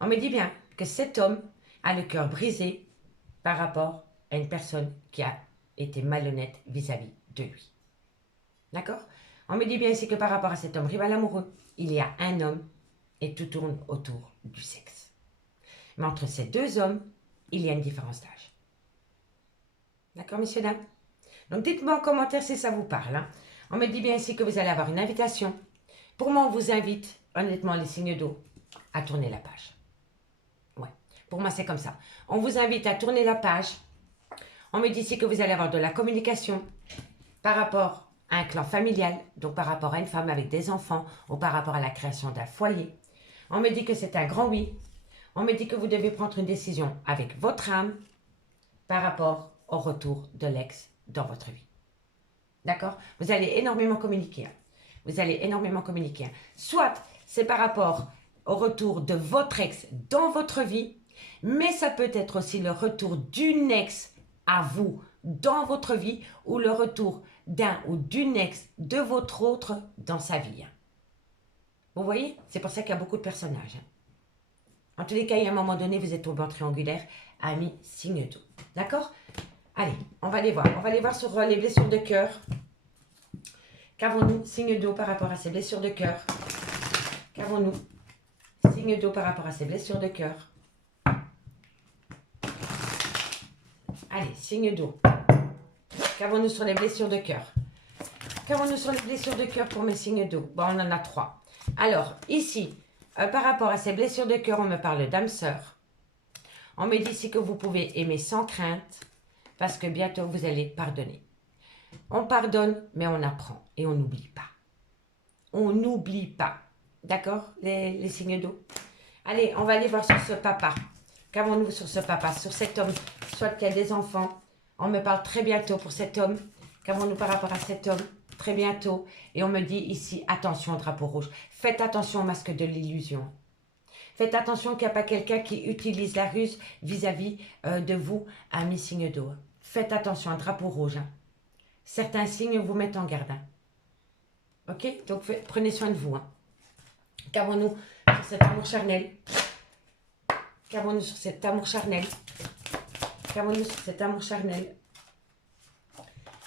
On me dit bien que cet homme a le cœur brisé par rapport à une personne qui a été malhonnête vis-à-vis de lui. D'accord? On me dit bien ici que par rapport à cet homme rival amoureux, il y a un homme et tout tourne autour du sexe. Mais entre ces 2 hommes, il y a une différence d'âge. D'accord, messieurs, dames? Donc, dites-moi en commentaire si ça vous parle. Hein. On me dit bien ici que vous allez avoir une invitation. Pour moi, on vous invite, honnêtement, les signes d'eau, à tourner la page. Ouais, pour moi, c'est comme ça. On vous invite à tourner la page. On me dit ici que vous allez avoir de la communication par rapport à un clan familial, donc par rapport à une femme avec des enfants, ou par rapport à la création d'un foyer. On me dit que c'est un grand oui. On me dit que vous devez prendre une décision avec votre âme par rapport au retour de l'ex dans votre vie. D'accord? Vous allez énormément communiquer. Vous allez énormément communiquer. Soit c'est par rapport au retour de votre ex dans votre vie, mais ça peut être aussi le retour d'une ex à vous dans votre vie ou le retour d'un ou d'une ex de votre autre dans sa vie. Vous voyez? C'est pour ça qu'il y a beaucoup de personnages. En tous les cas, il y a un moment donné, vous êtes tombé en triangulaire, ami, signe d'eau. D'accord? Allez, on va les voir. On va les voir sur les blessures de cœur. Qu'avons-nous, signe d'eau, par rapport à ces blessures de cœur? Qu'avons-nous, signe d'eau, par rapport à ces blessures de cœur? Allez, signe d'eau. Qu'avons-nous sur les blessures de cœur? Qu'avons-nous sur les blessures de cœur pour mes signes d'eau? Bon, on en a 3. Alors, ici, par rapport à ces blessures de cœur, on me parle d'âme sœur. On me dit ici que vous pouvez aimer sans crainte, parce que bientôt vous allez pardonner. On pardonne, mais on apprend et on n'oublie pas. On n'oublie pas. D'accord, les signes d'eau? Allez, on va aller voir sur ce papa. Qu'avons-nous sur ce papa, sur cet homme, soit qu'il y a des enfants? On me parle très bientôt pour cet homme. Qu'avons-nous par rapport à cet homme? Très bientôt. Et on me dit ici, attention au drapeau rouge. Faites attention au masque de l'illusion. Faites attention qu'il n'y a pas quelqu'un qui utilise la ruse vis-à-vis de vous, amis signes d'eau. Faites attention, un drapeau rouge. Certains signes vous mettent en garde. Ok? Donc prenez soin de vous. Qu'avons-nous sur cet amour charnel? Qu'avons-nous sur cet amour charnel? Qu'avons-nous sur cet amour charnel?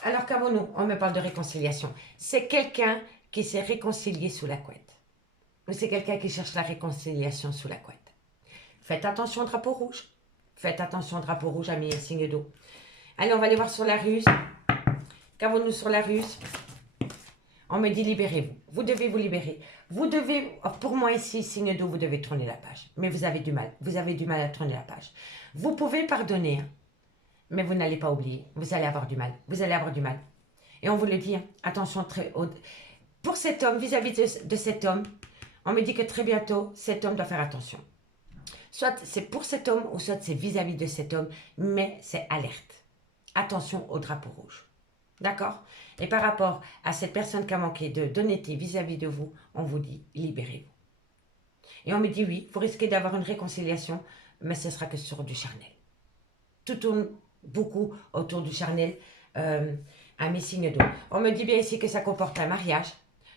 Alors qu'avons-nous? On me parle de réconciliation. C'est quelqu'un qui s'est réconcilié sous la couette. Ou c'est quelqu'un qui cherche la réconciliation sous la couette. Faites attention au drapeau rouge. Faites attention au drapeau rouge, amis et signes d'eau. Allez, on va aller voir sur la ruse. Qu'avons-nous sur la ruse? On me dit libérez-vous. Vous devez vous libérer. Vous devez, pour moi ici, signe d'eau, vous devez tourner la page. Mais vous avez du mal. Vous avez du mal à tourner la page. Vous pouvez pardonner, mais vous n'allez pas oublier. Vous allez avoir du mal. Vous allez avoir du mal. Et on vous le dit, attention, pour cet homme, vis-à-vis de cet homme, on me dit que très bientôt, cet homme doit faire attention. Soit c'est pour cet homme, ou soit c'est vis-à-vis de cet homme, mais c'est alerte. Attention au drapeau rouge. D'accord? Et par rapport à cette personne qui a manqué d'honnêteté vis-à-vis de vous, on vous dit libérez-vous. Et on me dit oui, vous risquez d'avoir une réconciliation, mais ce sera que sur du charnel. Tout tourne beaucoup autour du charnel à mes signes d'eau. On me dit bien ici que ça comporte un mariage.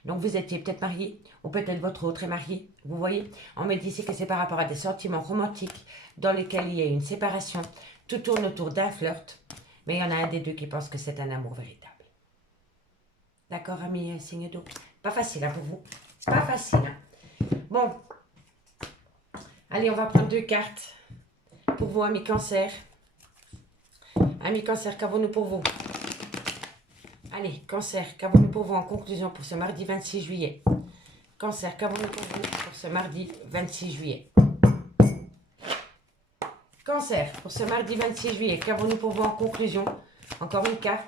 Donc vous étiez peut-être marié, ou peut-être votre autre est marié, vous voyez. On me dit ici que c'est par rapport à des sentiments romantiques dans lesquels il y a une séparation. Tout tourne autour d'un flirt, mais il y en a un des deux qui pense que c'est un amour véritable. D'accord, amis signes d'eau? Pas facile pour vous. C'est pas facile. Bon. Allez, on va prendre 2 cartes pour vous, amis cancer. Amis cancer, qu'avons-nous pour vous? Allez, cancer, qu'avons-nous pour vous en conclusion pour ce mardi 26 juillet? Cancer, qu'avons-nous pour vous pour ce mardi 26 juillet? Cancer, pour ce mardi 26 juillet, qu'avons-nous pour vous en conclusion? Encore une carte.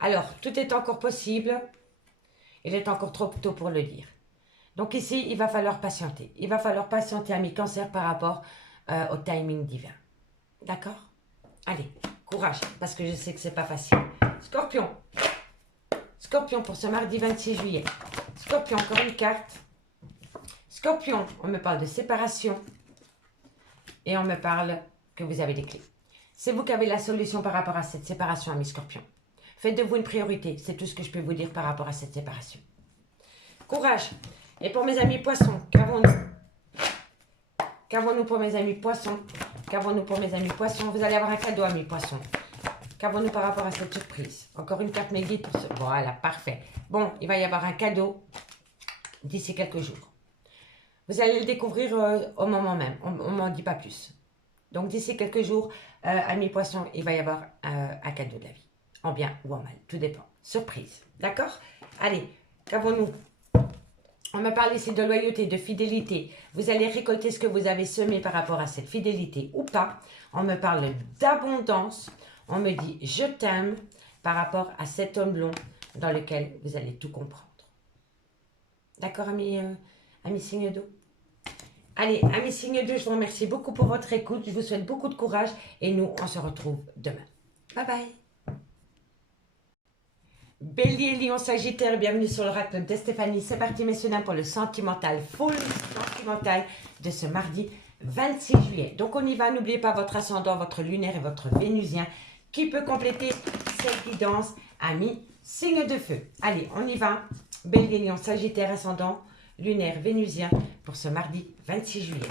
Alors, tout est encore possible. Il est encore trop tôt pour le dire. Donc ici, il va falloir patienter. Il va falloir patienter, amis cancer, par rapport au timing divin. D'accord? Allez, courage, parce que je sais que c'est pas facile. Scorpion. Scorpion pour ce mardi 26 juillet. Scorpion, encore une carte. Scorpion, on me parle de séparation. Et on me parle que vous avez des clés. C'est vous qui avez la solution par rapport à cette séparation, amis Scorpion. Faites de vous une priorité. C'est tout ce que je peux vous dire par rapport à cette séparation. Courage. Et pour mes amis poissons, qu'avons-nous? Qu'avons-nous pour mes amis poissons? Qu'avons-nous pour mes amis poissons? Vous allez avoir un cadeau, amis poissons. Qu'avons-nous par rapport à cette surprise? Encore une carte mes guides pour ce... Voilà, parfait. Bon, il va y avoir un cadeau d'ici quelques jours. Vous allez le découvrir au moment même. On ne m'en dit pas plus. Donc, d'ici quelques jours, amis poissons, il va y avoir un cadeau de la vie. En bien ou en mal, tout dépend. Surprise, d'accord? Allez, qu'avons-nous? On me parle ici de loyauté, de fidélité. Vous allez récolter ce que vous avez semé par rapport à cette fidélité ou pas. On me parle d'abondance. On me dit « je t'aime » par rapport à cet homme blond dans lequel vous allez tout comprendre. D'accord, amis signes d'eau? Allez, amis signes d'eau, je vous remercie beaucoup pour votre écoute. Je vous souhaite beaucoup de courage et nous, on se retrouve demain. Bye bye. Bélier, Lion, Sagittaire, bienvenue sur l'oracle de Stéphanie. C'est parti, messieurs, dames, pour le sentimental, full sentimental de ce mardi 26 juillet. Donc, on y va. N'oubliez pas votre ascendant, votre lunaire et votre vénusien qui peut compléter cette guidance, amis, signe de feu. Allez, on y va. Bélier, Lion, Sagittaire, ascendant, lunaire, vénusien pour ce mardi 26 juillet.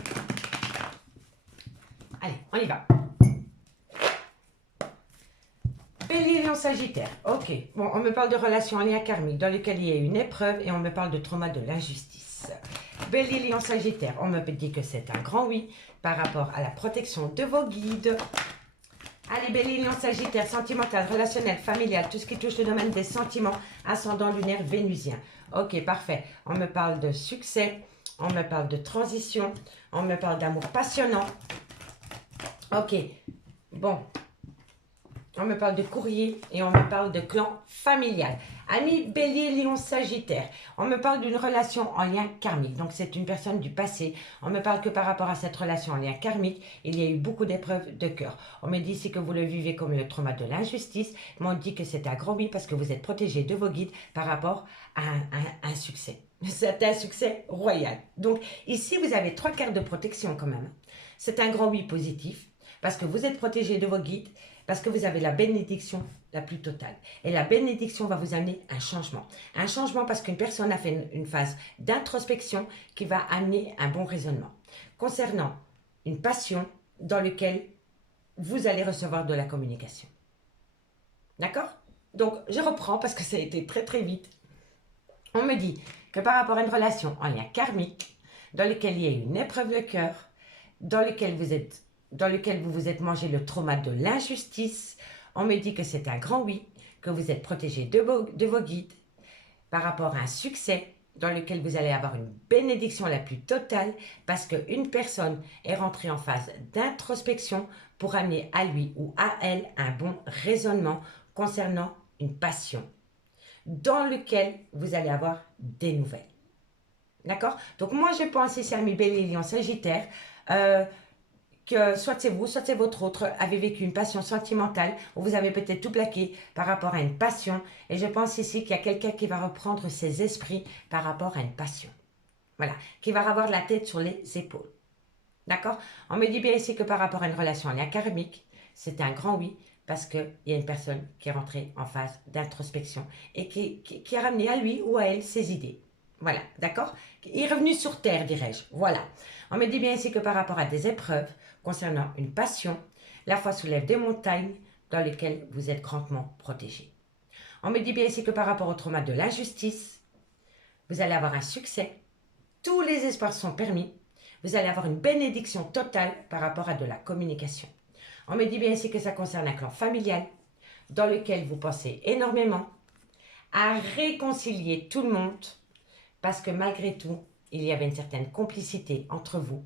Allez, on y va. Bélier, Lion, Sagittaire. Ok, bon, on me parle de relations en lien karmique dans lesquelles il y a une épreuve et on me parle de trauma de l'injustice. Bélier, Lion, Sagittaire, on me dit que c'est un grand oui par rapport à la protection de vos guides. Allez, Bélier, Lion, Sagittaire, sentimental, relationnel, familial, tout ce qui touche le domaine des sentiments, ascendant lunaire, vénusien. Ok, parfait. On me parle de succès, on me parle de transition, on me parle d'amour passionnant. Ok, bon. On me parle de courrier et on me parle de clan familial. Amis Bélier, Lion, Sagittaire. On me parle d'une relation en lien karmique. Donc, c'est une personne du passé. On me parle que par rapport à cette relation en lien karmique, il y a eu beaucoup d'épreuves de cœur. On me dit ici que vous le vivez comme le trauma de l'injustice. Mais on dit que c'est un grand oui parce que vous êtes protégé de vos guides par rapport à un succès. C'est un succès royal. Donc, ici, vous avez 3 cartes de protection quand même. C'est un grand oui positif parce que vous êtes protégé de vos guides. Parce que vous avez la bénédiction la plus totale. Et la bénédiction va vous amener un changement. Un changement parce qu'une personne a fait une phase d'introspection qui va amener un bon raisonnement. Concernant une passion dans laquelle vous allez recevoir de la communication. D'accord? Donc, je reprends parce que ça a été très très vite. On me dit que par rapport à une relation en lien karmique, dans laquelle il y a une épreuve de cœur, dans laquelle vous vous êtes mangé le trauma de l'injustice, on me dit que c'est un grand oui, que vous êtes protégé de vos guides par rapport à un succès dans lequel vous allez avoir une bénédiction la plus totale parce qu'une personne est rentrée en phase d'introspection pour amener à lui ou à elle un bon raisonnement concernant une passion dans lequel vous allez avoir des nouvelles. D'accord? Donc moi je pense ici à mes Bélier, Lion, Sagittaire, que soit c'est vous, soit c'est votre autre, avez vécu une passion sentimentale, ou vous avez peut-être tout plaqué par rapport à une passion. Et je pense ici qu'il y a quelqu'un qui va reprendre ses esprits par rapport à une passion. Voilà, qui va avoir la tête sur les épaules. D'accord? On me dit bien ici que par rapport à une relation en lien karmique, c'est un grand oui, parce qu'il y a une personne qui est rentrée en phase d'introspection et qui a ramené à lui ou à elle ses idées. Voilà, d'accord? Il est revenu sur terre, dirais-je. Voilà. On me dit bien ici que par rapport à des épreuves concernant une passion, la foi soulève des montagnes dans lesquelles vous êtes grandement protégé. On me dit bien ici que par rapport au trauma de l'injustice, vous allez avoir un succès. Tous les espoirs sont permis. Vous allez avoir une bénédiction totale par rapport à de la communication. On me dit bien ici que ça concerne un clan familial dans lequel vous pensez énormément à réconcilier tout le monde parce que malgré tout, il y avait une certaine complicité entre vous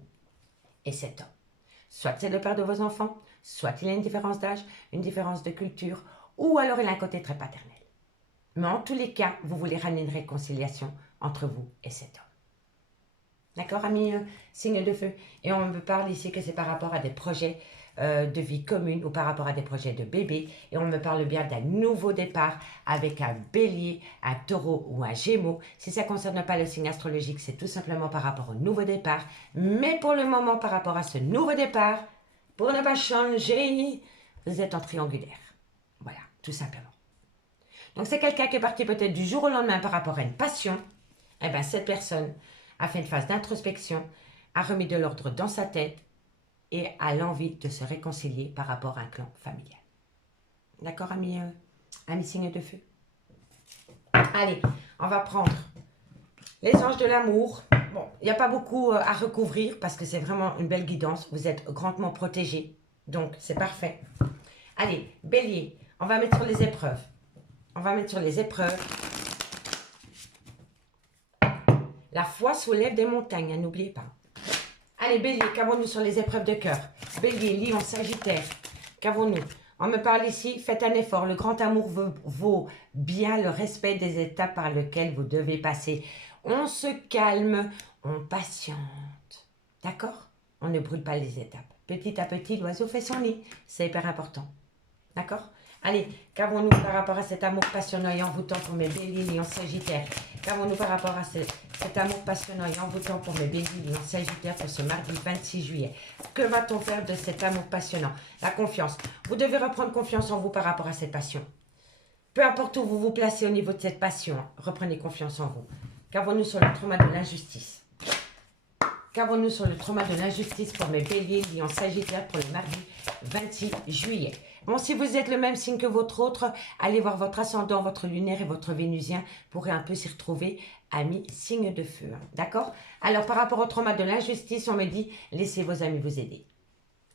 et cet homme. Soit c'est le père de vos enfants, soit il a une différence d'âge, une différence de culture, ou alors il a un côté très paternel. Mais en tous les cas, vous voulez ramener une réconciliation entre vous et cet homme. D'accord, amis, signe de feu. Et on me parle ici que c'est par rapport à des projets de vie commune ou par rapport à des projets de bébé. Et on me parle bien d'un nouveau départ avec un bélier, un taureau ou un gémeau. Si ça ne concerne pas le signe astrologique, c'est tout simplement par rapport au nouveau départ. Mais pour le moment, par rapport à ce nouveau départ, pour ne pas changer, vous êtes en triangulaire. Voilà, tout simplement. Donc c'est quelqu'un qui est parti peut-être du jour au lendemain par rapport à une passion. Eh bien, cette personne a fait une phase d'introspection, a remis de l'ordre dans sa tête et a l'envie de se réconcilier par rapport à un clan familial. D'accord, amis, amis signes de feu? Allez, on va prendre les anges de l'amour. Bon, il n'y a pas beaucoup à recouvrir parce que c'est vraiment une belle guidance. Vous êtes grandement protégés, donc c'est parfait. Allez, bélier, on va mettre sur les épreuves. On va mettre sur les épreuves. La foi soulève des montagnes, n'oubliez pas. Allez, bélier, qu'avons-nous sur les épreuves de cœur? Bélier, lion, sagittaire, qu'avons-nous? On me parle ici, faites un effort. Le grand amour vaut bien le respect des étapes par lesquelles vous devez passer. On se calme, on patiente. D'accord? On ne brûle pas les étapes. Petit à petit, l'oiseau fait son nid. C'est hyper important. D'accord? Allez, qu'avons-nous par rapport à cet amour passionnant et envoûtant pour mes béliers, lions, sagittaires? Qu'avons-nous par rapport à cet amour passionnant et envoûtant pour mes béliers, lions, sagittaires pour ce mardi 26 juillet? Que va-t-on faire de cet amour passionnant? La confiance. Vous devez reprendre confiance en vous par rapport à cette passion. Peu importe où vous vous placez au niveau de cette passion, reprenez confiance en vous. Qu'avons-nous sur le trauma de l'injustice? Qu'avons-nous sur le trauma de l'injustice pour mes béliers, lions, sagittaires pour le mardi 26 juillet? Bon, si vous êtes le même signe que votre autre, allez voir votre ascendant, votre lunaire et votre vénusien pour un peu s'y retrouver, amis, signe de feu. Hein, d'accord? Alors, par rapport au trauma de l'injustice, on me dit, laissez vos amis vous aider.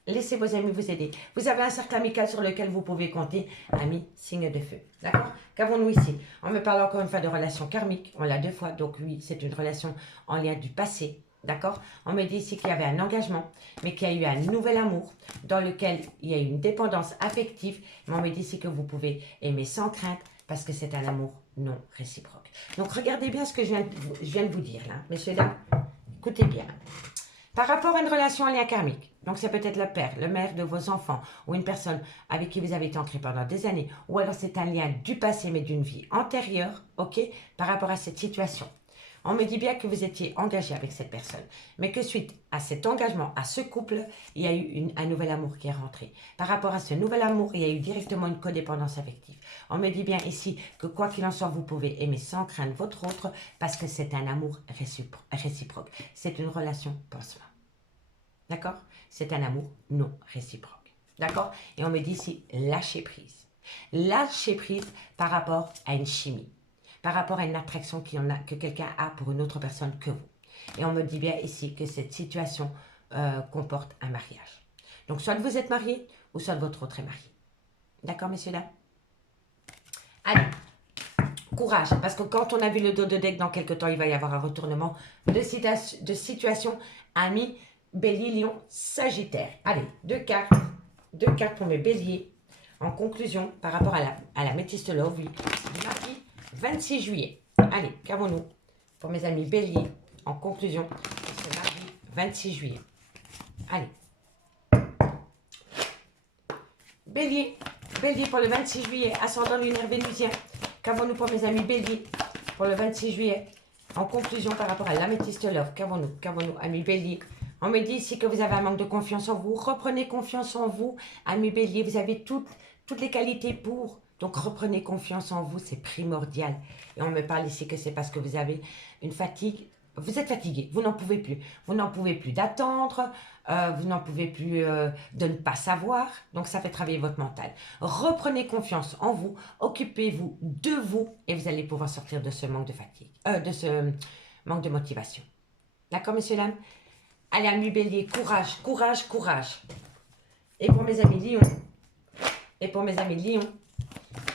Laissez vos amis vous aider. Vous avez un cercle amical sur lequel vous pouvez compter, amis, signe de feu. D'accord? Qu'avons-nous ici? On me parle encore une fois de relation karmique. On l'a 2 fois, donc oui, c'est une relation en lien du passé. D'accord? On me dit ici qu'il y avait un engagement, mais qu'il y a eu un nouvel amour dans lequel il y a eu une dépendance affective. Mais on me dit ici que vous pouvez aimer sans crainte parce que c'est un amour non réciproque. Donc, regardez bien ce que je viens de vous dire là. Messieurs, dames, écoutez bien. Par rapport à une relation en lien karmique, donc c'est peut-être le père, le mère de vos enfants ou une personne avec qui vous avez été ancré pendant des années, ou alors c'est un lien du passé mais d'une vie antérieure, ok, par rapport à cette situation. On me dit bien que vous étiez engagé avec cette personne, mais que suite à cet engagement, à ce couple, il y a eu un nouvel amour qui est rentré. Par rapport à ce nouvel amour, il y a eu directement une codépendance affective. On me dit bien ici que quoi qu'il en soit, vous pouvez aimer sans crainte votre autre parce que c'est un amour réciproque. C'est une relation pansement. D'accord? C'est un amour non réciproque. D'accord? Et on me dit ici, lâcher prise. Lâcher prise par rapport à une chimie. Par rapport à une attraction que quelqu'un a pour une autre personne que vous. Et on me dit bien ici que cette situation comporte un mariage. Donc, soit vous êtes marié, ou soit votre autre est marié. D'accord, messieurs, dames? Allez, courage, parce que quand on a vu le dos de deck, dans quelques temps, il va y avoir un retournement de situation, amis, bélier, lion, sagittaire. Allez, 2 cartes pour mes béliers. En conclusion, par rapport à la métiste love, oui, du mardi 26 juillet. Allez, qu'avons-nous pour mes amis béliers en conclusion ce mardi 26 juillet. Allez. Bélier pour le 26 juillet, ascendant lunaire vénusien. Qu'avons-nous pour mes amis bélier pour le 26 juillet? En conclusion, par rapport à l'améthyste love, qu'avons-nous, amis bélier? On me dit ici que vous avez un manque de confiance en vous. Reprenez confiance en vous, amis bélier. Vous avez toutes les qualités pour. Donc, reprenez confiance en vous, c'est primordial. Et on me parle ici que c'est parce que vous avez une fatigue. Vous êtes fatigué, vous n'en pouvez plus. Vous n'en pouvez plus d'attendre, vous n'en pouvez plus de ne pas savoir. Donc, ça fait travailler votre mental. Reprenez confiance en vous, occupez-vous de vous et vous allez pouvoir sortir de ce manque de fatigue, de ce manque de motivation. D'accord, messieurs, dames? Allez, amis bélier, courage, courage, courage. Et pour mes amis lions,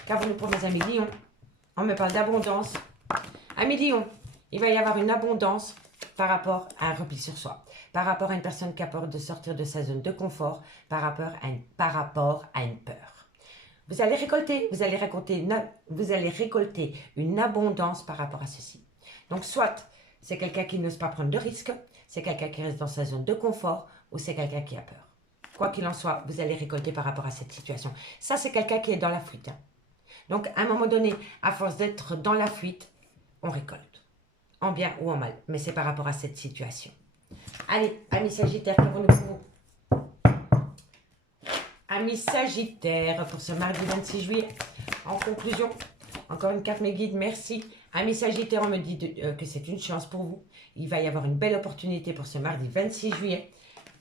qu'avons-nous pour mes amis lions? On me parle d'abondance. Amis lions, il va y avoir une abondance par rapport à un repli sur soi, par rapport à une personne qui a peur de sortir de sa zone de confort, par rapport à une peur. Vous allez récolter une abondance par rapport à ceci. Donc, soit c'est quelqu'un qui n'ose pas prendre de risques, c'est quelqu'un qui reste dans sa zone de confort ou c'est quelqu'un qui a peur. Quoi qu'il en soit, vous allez récolter par rapport à cette situation. Ça, c'est quelqu'un qui est dans la fuite. Hein. Donc, à un moment donné, à force d'être dans la fuite, on récolte. En bien ou en mal. Mais c'est par rapport à cette situation. Allez, amis Sagittaires, qu'avons-nous pour vous? Amis Sagittaires, pour ce mardi 26 juillet. En conclusion, encore une carte mes guides, merci. Amis Sagittaires, on me dit que c'est une chance pour vous. Il va y avoir une belle opportunité pour ce mardi 26 juillet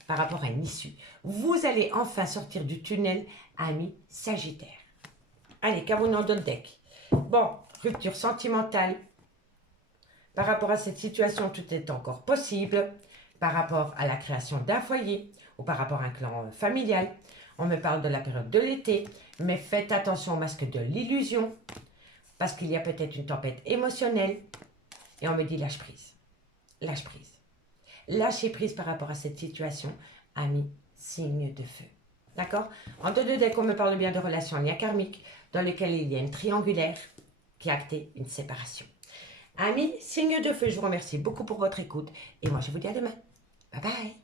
par rapport à une issue. Vous allez enfin sortir du tunnel, amis Sagittaires. Allez, qu'avons-nous dans le deck? Bon, rupture sentimentale. Par rapport à cette situation, tout est encore possible. Par rapport à la création d'un foyer ou par rapport à un clan familial. On me parle de la période de l'été, mais faites attention au masque de l'illusion parce qu'il y a peut-être une tempête émotionnelle. Et on me dit lâche prise. Lâche prise. Lâchez prise par rapport à cette situation, amis, signe de feu. D'accord? En deux decks, on me parle bien de relations en lien karmique dans lesquelles il y a une triangulaire qui a acté une séparation. Amis, signe de feu, je vous remercie beaucoup pour votre écoute et moi je vous dis à demain. Bye bye!